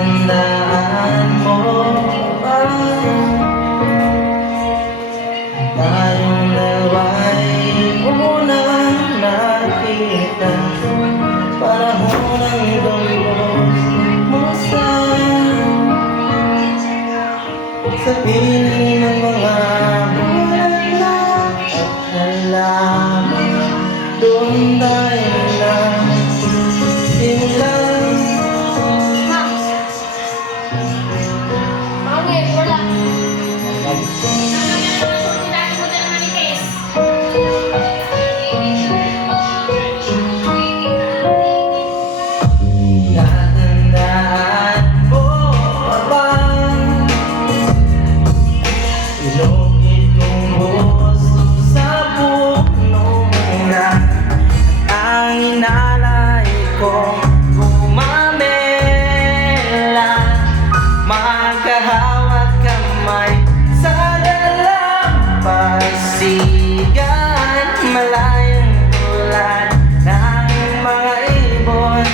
Tatandaan mo ba tayong dalawa'y unang nakita? Panahon ang lubos mo sa piling ng mga bulaklak at halaman. Doon tayo nagsimulan. Pangit, wala. Tatandaan mo ba inukit kong gusto sa puno na ang inalay kong gumamela, magkahawat kamay sa dalampasigan, malayang tulad ng mga ibon,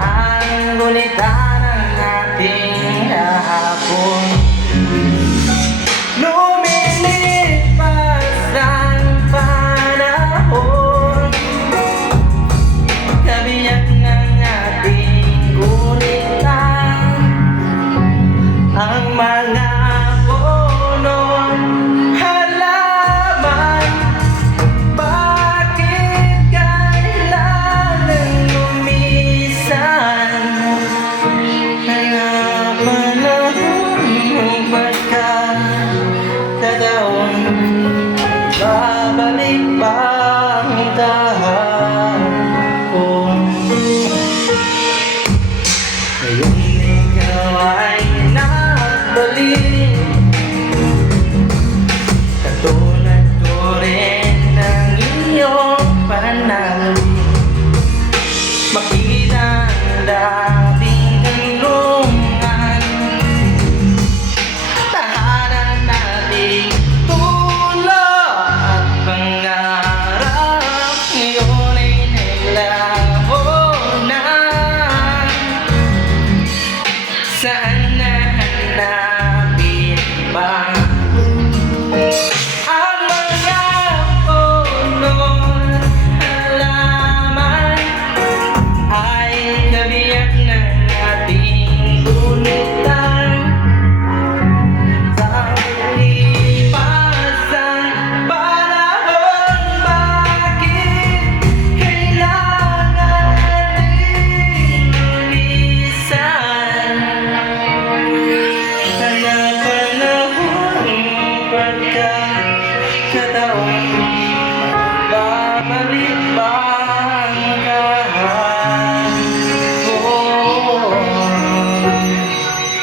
ang gunita ng ating hapon. Lumilipas ang panahon, kabiyak ng ating gunitan, ang mga puno't halaman. Bakit kailangan lumisan ang panahon ng pagkakataon? Babalik ba ang kahapon? Ngayon ikaw ay nagbalik